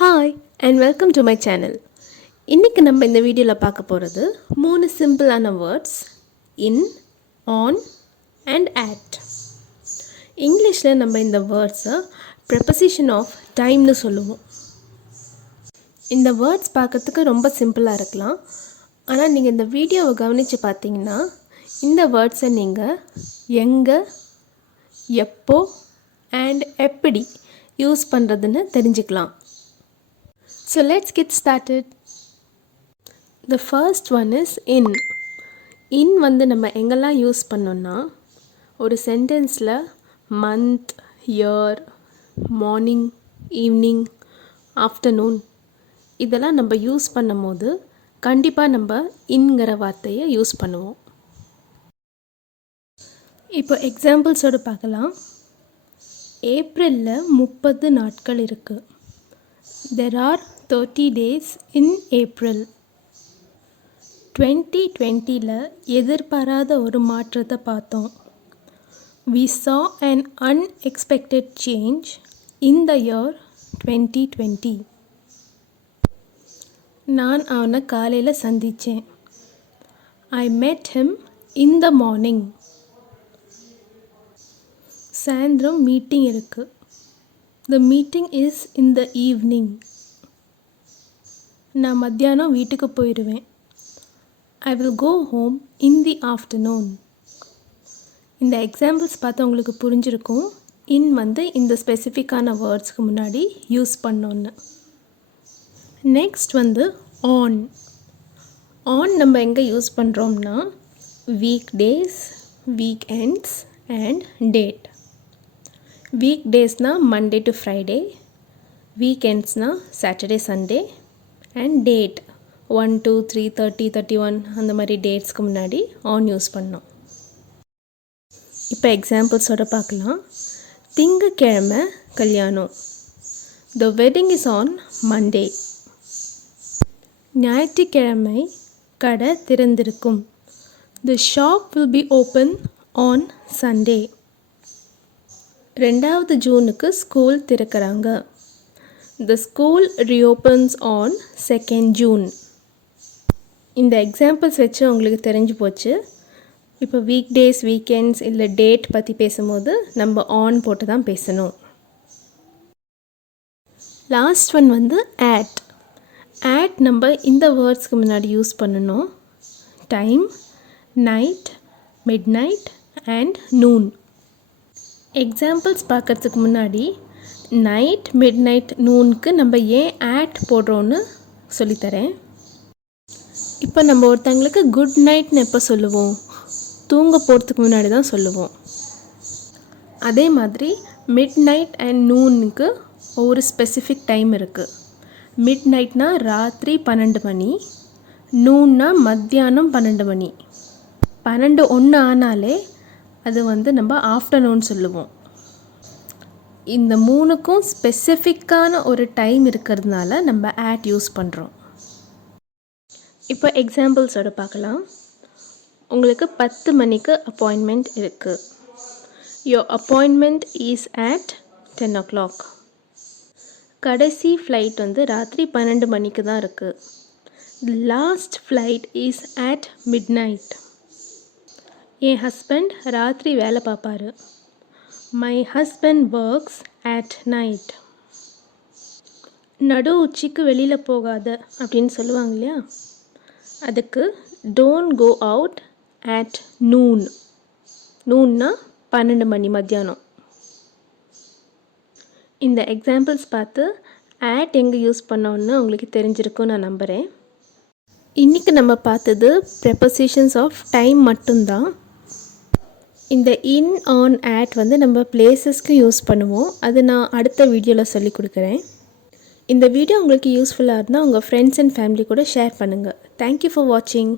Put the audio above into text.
Hi and welcome to my channel. இன்றைக்கி நம்ம இந்த வீடியோவில் பார்க்க போகிறது 3 சிம்பிளான words in, on and at. இங்கிலீஷில் நம்ம இந்த வேர்ட்ஸை ப்ரெப்பசிஷன் ஆஃப் டைம்னு சொல்லுவோம். இந்த வேர்ட்ஸ் பார்க்கறதுக்கு ரொம்ப சிம்பிளாக இருக்கலாம். ஆனால் நீங்கள் இந்த வீடியோவை கவனித்து பார்த்தீங்கன்னா இந்த வேர்ட்ஸை நீங்கள் எங்கே, எப்போ அண்ட் எப்படி யூஸ் பண்ணுறதுன்னு தெரிஞ்சுக்கலாம். So let's get started. The first one is in. In வந்து நம்ம எங்கெல்லாம் யூஸ் பண்ணோம்னா ஒரு சென்டென்ஸில் month, year, morning, evening, afternoon இதெல்லாம் நம்ம யூஸ் பண்ணும் போது கண்டிப்பாக நம்ம இன்ங்கிற வார்த்தையை யூஸ் பண்ணுவோம். இப்போ எக்ஸாம்பிள்ஸோடு பார்க்கலாம். ஏப்ரலில் 30 நாட்கள் இருக்குது. There are 30 days in April. 2020ல எதிர்பாராத ஒரு மாற்றத்தை பார்த்தோம். We saw an unexpected change in the year 2020. நான் அவனை காலையில் சந்தித்தேன். I met him in the morning. சாயந்தரம் மீட்டிங் இருக்குது. The meeting is in the evening. நான் மத்தியானம் வீட்டுக்கு போயிடுவேன். I will go home in the afternoon. இந்த எக்ஸாம்பிள்ஸ் பார்த்து உங்களுக்கு புரிஞ்சிருக்கும் இன் வந்து இந்த ஸ்பெசிஃபிக்கான வேர்ட்ஸ்க்கு முன்னாடி யூஸ் பண்ணோன்னு. நெக்ஸ்ட் வந்து ஆன். ஆன் நம்ம எங்கே யூஸ் பண்ணுறோம்னா week days, week ends and date. Week டேஸ்னால் மண்டே டு ஃப்ரைடே, வீக்கெண்ட்ஸ்னால் சாட்டர்டே சண்டே அண்ட் டேட் 1, 2, 3, 30, 31 அந்த மாதிரி டேட்ஸ்க்கு முன்னாடி ஆன் யூஸ் பண்ணோம். இப்போ எக்ஸாம்பிள்ஸோடு பார்க்கலாம். திங்கக்கிழமை கல்யாணம். The wedding is on Monday. ஞாயிற்றுக்கிழமை கடை திறந்திருக்கும். The shop will be open on Sunday. 2 ஜூனுக்கு ஸ்கூல் திறக்கிறாங்க. The school reopens on 2nd June. இந்த எக்ஸாம்பிள்ஸ் வச்சு உங்களுக்கு தெரிஞ்சு போச்சு. இப்போ வீக் டேஸ், வீக்கெண்ட்ஸ் இல்லை டேட் பற்றி பேசும்போது நம்ம ஆன் போட்டு தான் பேசணும். லாஸ்ட் ஒன் வந்து at. at நம்ம இந்த வேர்ட்ஸ்க்கு முன்னாடி யூஸ் பண்ணணும். Time, night, mid night and noon. Examples பார்க்குறதுக்கு முன்னாடி நைட், மிட் நைட், நூனுக்கு நம்ம ஏன் at போடுறோன்னு சொல்லித்தரேன். இப்போ நம்ம ஒருத்தங்களுக்கு குட் நைட்னு எப்போ சொல்லுவோம்? தூங்க போகிறதுக்கு முன்னாடி தான் சொல்லுவோம். அதே மாதிரி மிட் நைட் அண்ட் நூனுக்கு ஒரு ஸ்பெசிஃபிக் டைம் இருக்குது. மிட் நைட்னால் ராத்திரி 12 மணி, நூன்னா மத்தியானம் 12 மணி. 12:01 ஆனாலே அது வந்து நம்ம ஆஃப்டர்நூன் சொல்லுவோம். இந்த 3க்கும் ஸ்பெசிஃபிக்கான ஒரு டைம் இருக்கிறதுனால நம்ம at யூஸ் பண்ணுறோம். இப்போ எக்ஸாம்பிள்ஸோடு பார்க்கலாம். உங்களுக்கு 10 மணிக்கு அப்பாயின்மெண்ட் இருக்குது. Your appointment is at 10 o'clock. கடைசி ஃப்ளைட் வந்து ராத்திரி 12 மணிக்கு தான் இருக்குது. The last flight is at midnight. என் ஹஸ்பண்ட் ராத்திரி வேலை பார்ப்பாரு. My husband works at night. நடு உச்சிக்கு வெளியில் போகாத அப்படின்னு சொல்லுவாங்க இல்லையா, அதுக்கு don't go out at noon. நூன்னா 12 மணி மத்தியானம். இந்த எக்ஸாம்பிள்ஸ் பார்த்து at எங்கே யூஸ் பண்ணோன்னு உங்களுக்கு தெரிஞ்சிருக்குன்னு நான் நம்புகிறேன். இன்றைக்கி நம்ம பார்த்தது ப்ரெப்பசிஷன்ஸ் ஆஃப் டைம் மட்டும்தான். இந்த இன், ஆன், at வந்து நம்ம பிளேசஸ்க்கு யூஸ் பண்ணுவோம். அது நான் அடுத்த வீடியோவில் சொல்லி கொடுக்குறேன். இந்த வீடியோ உங்களுக்கு யூஸ்ஃபுல்லாக இருந்தால் உங்கள் ஃப்ரெண்ட்ஸ் அண்ட் ஃபேமிலி கூட ஷேர் பண்ணுங்கள். தேங்க்யூ ஃபார் வாட்சிங்.